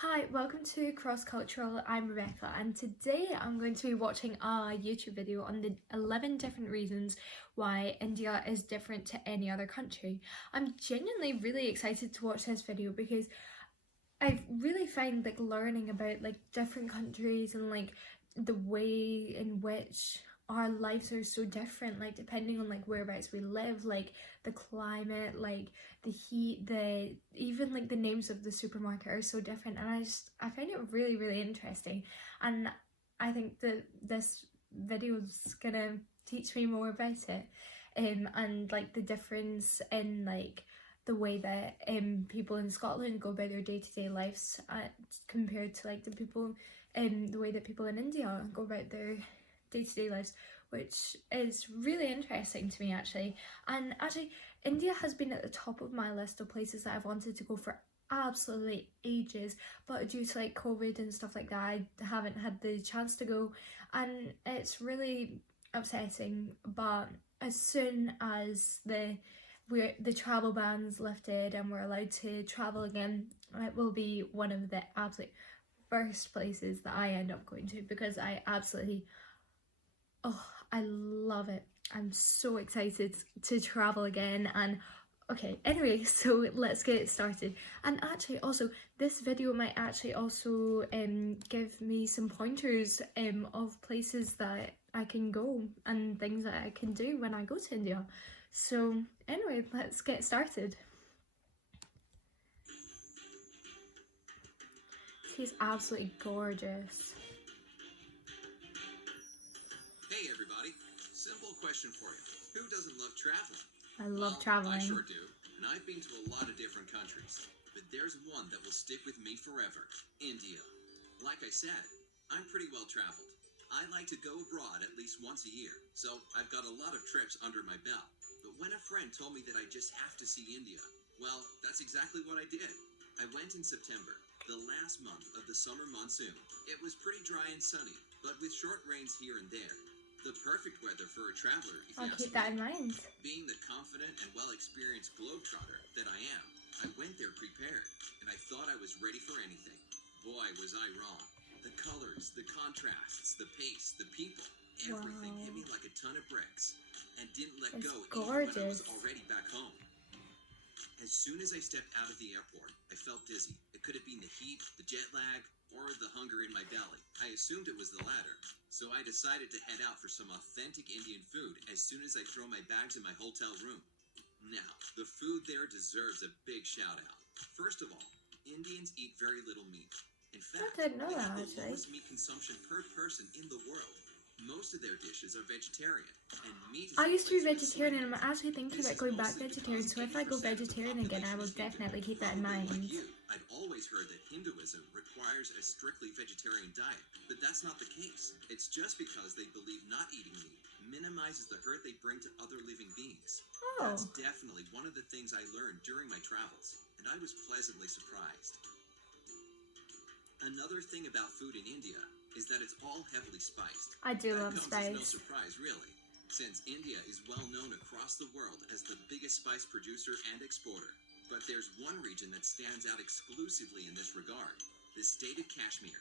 Hi, welcome to Cross Cultural. I'm Rebecca, and today I'm going to be watching a YouTube video on the 11 different reasons why India is different to any other country. I'm genuinely really excited to watch this video because I really find learning about different countries and the way in which our lives are so different, depending on whereabouts we live, the climate, the heat, the even the names of the supermarket are so different, and I find it really interesting. And I think that this video is gonna teach me more about it, and the difference in the way that people in Scotland go about their day-to-day lives compared to the way that people in India go about their day-to-day lives, which is really interesting to me actually. And actually, India has been at the top of my list of places that I've wanted to go for absolutely ages, but due to COVID and stuff like that, I haven't had the chance to go, and it's really upsetting. But as soon as the travel ban's lifted and we're allowed to travel again, it will be one of the absolute first places that I end up going to, because I love it. I'm so excited to travel again. And okay, anyway, so let's get started. And actually also, this video might actually also give me some pointers of places that I can go and things that I can do when I go to India. So anyway, let's get started. She's absolutely gorgeous. Hey everybody, simple question for you. Who doesn't love traveling? I love traveling. I sure do, and I've been to a lot of different countries, but there's one that will stick with me forever: India. Like I said, I'm pretty well traveled. I like to go abroad at least once a year, so I've got a lot of trips under my belt. But when a friend told me that I just have to see India, well, that's exactly what I did. I went in September, the last month of the summer monsoon. It was pretty dry and sunny, but with short rains here and there. The perfect weather for a traveler, if you I'll ask keep that in mind. Being the confident and well-experienced globetrotter that I am, I went there prepared, and I thought I was ready for anything. Boy, was I wrong. The colors, the contrasts, the pace, the people, everything hit me like a ton of bricks, and didn't let go even when I was already back home. As soon as I stepped out of the airport, I felt dizzy. It could have been the heat, the jet lag, or the hunger in my belly. I assumed it was the latter, so I decided to head out for some authentic Indian food as soon as I throw my bags in my hotel room. Now, the food there deserves a big shout out. First of all, Indians eat very little meat. In fact, I didn't know they that, have the actually. lowest meat consumption per person in the world. Most of their dishes are vegetarian, and meat is I used to be replaced by vegetarian, and soy I'm actually thinking This about is going back mostly vegetarian, because so if I go 80% of the vegetarian again, I population will is Hindu. definitely keep that in Probably mind. like you, I'd always heard that Hinduism requires a strictly vegetarian diet, but that's not the case. It's just because they believe not eating meat minimizes the hurt they bring to other living beings. Oh. That's definitely one of the things I learned during my travels, and I was pleasantly surprised. Another thing about food in India is that it's all heavily spiced. I do That love comes as no spice. surprise, really, since India is well known across the world as the biggest spice producer and exporter. But there's one region that stands out exclusively in this regard: the state of Kashmir.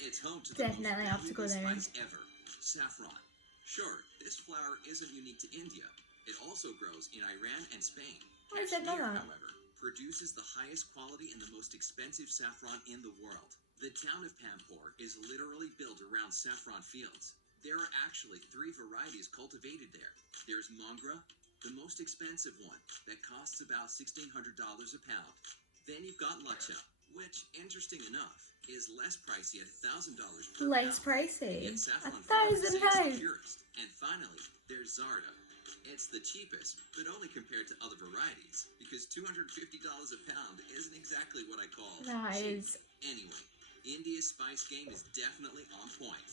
It's home to the Definitely most have to go valuable there. spice ever, saffron. Sure, this flower isn't unique to India. It also grows in Iran and Spain. Why is it not? Kashmir, however, produces the highest quality and the most expensive saffron in the world. The town of Pampore is literally built around saffron fields. There are actually 3 varieties cultivated there. There's Mongra, the most expensive one, that costs about $1,600 a pound. Then you've got Lutcha, which, interesting enough, is less pricey at $1,000 per pound. Less pricey. Yet saffron £1,000. is the purest. And finally, there's Zarda. It's the cheapest, but only compared to other varieties, because $250 a pound isn't exactly what I call cheap. Anyway, India's spice game is definitely on point.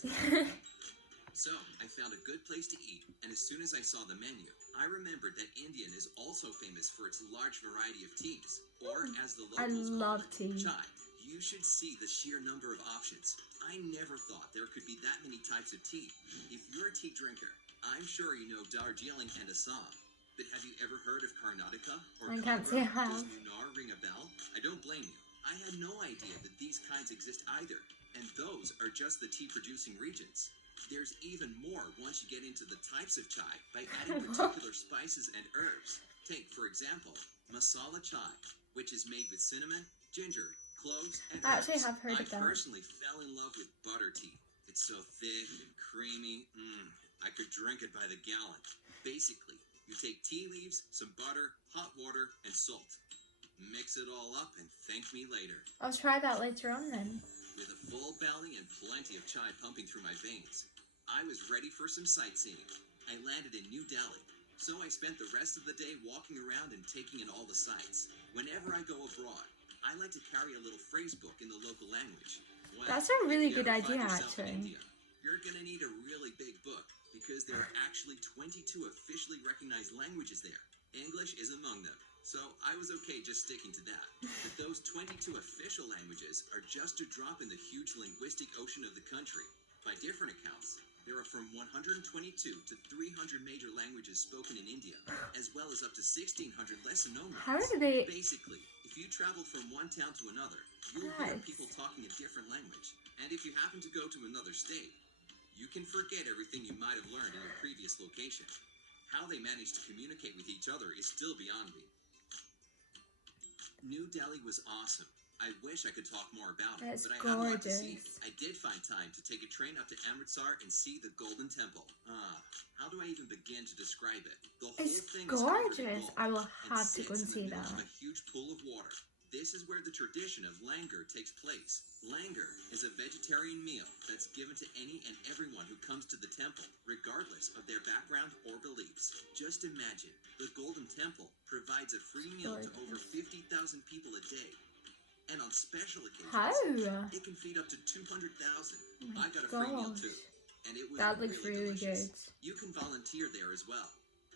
So, I found a good place to eat, and as soon as I saw the menu, I remembered that Indian is also famous for its large variety of teas, or as the locals call it, chai. You should see the sheer number of options. I never thought there could be that many types of tea. If you're a tea drinker, I'm sure you know Darjeeling and Assam. But have you ever heard of Karnataka or I can't say I have. Does Munnar ring a bell? I don't blame you. I had no idea that these kinds exist either, and those are just the tea-producing regions. There's even more once you get into the types of chai by adding particular spices and herbs. Take, for example, masala chai, which is made with cinnamon, ginger, cloves, and I actually herbs. have heard of I that. personally fell in love with butter tea. It's so thick and creamy. I could drink it by the gallon. Basically, you take tea leaves, some butter, hot water, and salt. Mix it all up and thank me later. I'll try that later on then. With a full belly and plenty of chai pumping through my veins, I was ready for some sightseeing. I landed in New Delhi, so I spent the rest of the day walking around and taking in all the sights. Whenever I go abroad, I like to carry a little phrase book in the local language. Well, That's a really if you good ever idea, find yourself in actually. India, you're gonna need a really big book because there are actually 22 officially recognized languages there. English is among them. So I was okay just sticking to that. But those 22 official languages are just a drop in the huge linguistic ocean of the country. By different accounts, there are from 122 to 300 major languages spoken in India, as well as up to 1,600 lesser known ones. How do they... Basically, if you travel from one town to another, you'll hear Nice. people talking a different language. And if you happen to go to another state, you can forget everything you might have learned in your previous location. How they manage to communicate with each other is still beyond me. New Delhi was awesome. I wish I could talk more about it, That's but I had a lot to see. gorgeous. I did find time to take a train up to Amritsar and see the Golden Temple. How do I even begin to describe it? The whole It's thing is covered in gorgeous. gold I will and have to go and sits see in the that. middle of a huge pool of water. This is where the tradition of langar takes place. Langar is a vegetarian meal that's given to any and everyone who comes to the temple, regardless of their background or beliefs. Just imagine, the Golden Temple provides a free meal to over 50,000 people a day. And on special occasions, How? it can feed up to 200,000. Oh my I got a free meal gosh. too, and it was That looks really delicious. good. You can volunteer there as well.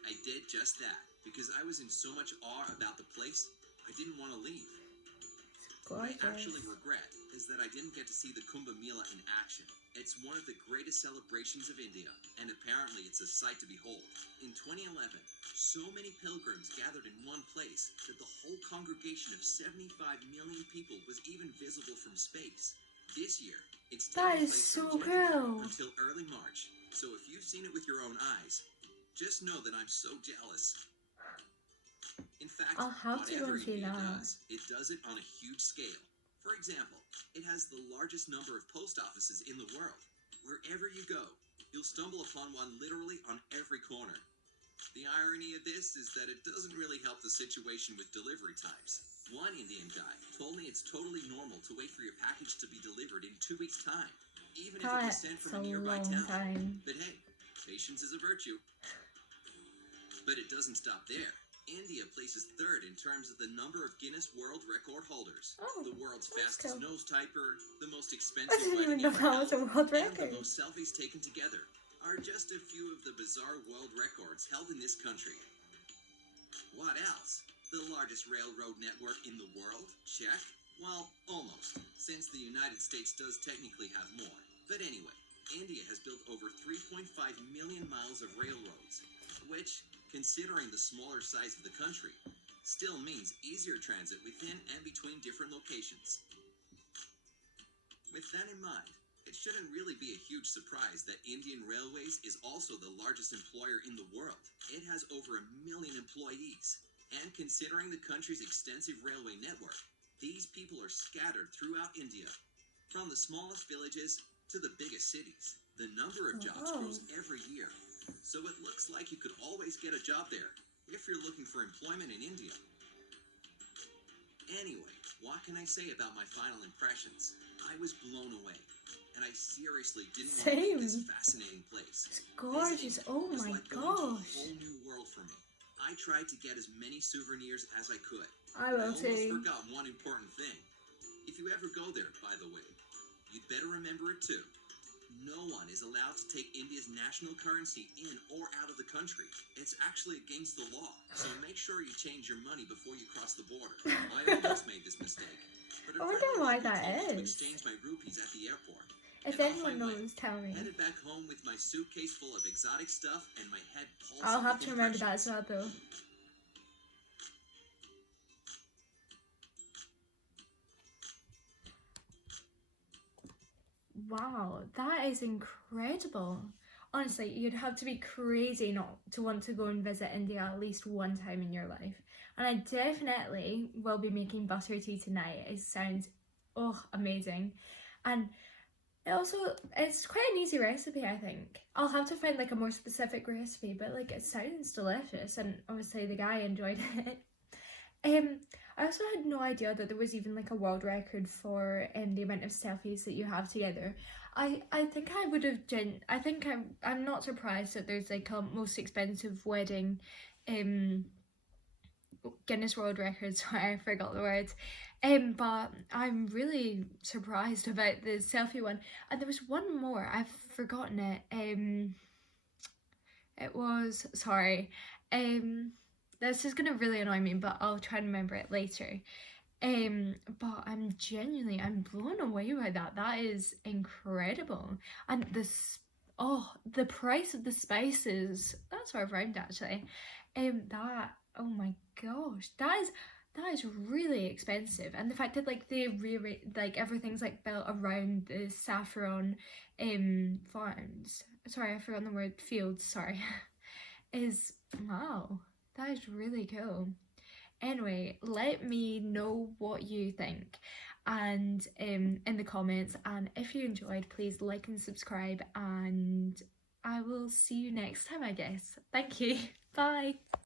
I did just that because I was in so much awe about the place, I didn't want to leave. What I actually Gorgeous. regret is that I didn't get to see the Kumbh Mela in action. It's one of the greatest celebrations of India, and apparently it's a sight to behold. In 2011, so many pilgrims gathered in one place that the whole congregation of 75 million people was even visible from space. This year, it's That taking is place so from January cool. until early March. So if you've seen it with your own eyes, just know that I'm so jealous. In fact, I'll have to go whatever and see India that. does it on a huge scale. For example, it has the largest number of post offices in the world. Wherever you go, you'll stumble upon one literally on every corner. The irony of this is that it doesn't really help the situation with delivery times. One Indian guy told me it's totally normal to wait for your package to be delivered in 2 weeks' time, even if it was sent That's from a a nearby long town. time. But hey, patience is a virtue. But it doesn't stop there. India places third in terms of the number of Guinness World Record holders. Oh, The world's that's fastest cool. nose typer, the most I expensive didn't wedding even know ever that was a held, world and the record. most selfies taken together are just a few of the bizarre world records held in this country. What else? The largest railroad network in the world? Check. Well, almost, since the United States does technically have more. But anyway, India has built over 3.5 million miles of railroads, which, considering the smaller size of the country, still means easier transit within and between different locations. With that in mind, it shouldn't really be a huge surprise that Indian Railways is also the largest employer in the world. It has over 1 million employees. And considering the country's extensive railway network, these people are scattered throughout India, from the smallest villages to the biggest cities. The number of jobs Oh. grows every year, so it looks like you could always get a job there if you're looking for employment in India. Anyway, what can I say about my final impressions? I was blown away, and I seriously didn't want to leave this Same. fascinating place. It's gorgeous. Oh was my like going to a gosh. whole new world for me. I tried to get as many souvenirs as I could. I I will almost too. forgot one important thing. If you ever go there, by the way, you'd better remember it too. No one is allowed to take India's national currency in or out of the country. It's actually against the law, so make sure you change your money before you cross the border. I almost made this mistake. But a I wonder friend why helped me that told me to is. exchange my rupees at the airport. If And off anyone I went. knows, tell me. Headed back home with my suitcase full of exotic stuff and my head pulsing I'll have with to remember that as impressions. well, though. Wow, that is incredible. Honestly, you'd have to be crazy not to want to go and visit India at least one time in your life. And I definitely will be making butter tea tonight. It sounds, oh, amazing. And it also, it's quite an easy recipe, I think. I'll have to find like a more specific recipe, but like it sounds delicious, and obviously the guy enjoyed it. Um, I also had no idea that there was even like a world record for the amount of selfies that you have together. I think I would have I think I'm not surprised that there's like a most expensive wedding um Guinness World Records. Sorry, I forgot the words. But I'm really surprised about the selfie one. And there was one more. I've forgotten it. It was sorry. This is gonna really annoy me, but I'll try and remember it later. But I'm blown away by that. That is incredible. And the price of the spices, that's what I've rhymed actually. That, oh my gosh, that is really expensive. And the fact that like like everything's like built around the saffron farms. Sorry, I forgot the word fields, sorry. Is wow, that is really cool. Anyway, let me know what you think and in the comments, and if you enjoyed, please like and subscribe, and I will see you next time, I guess. Thank you. Bye.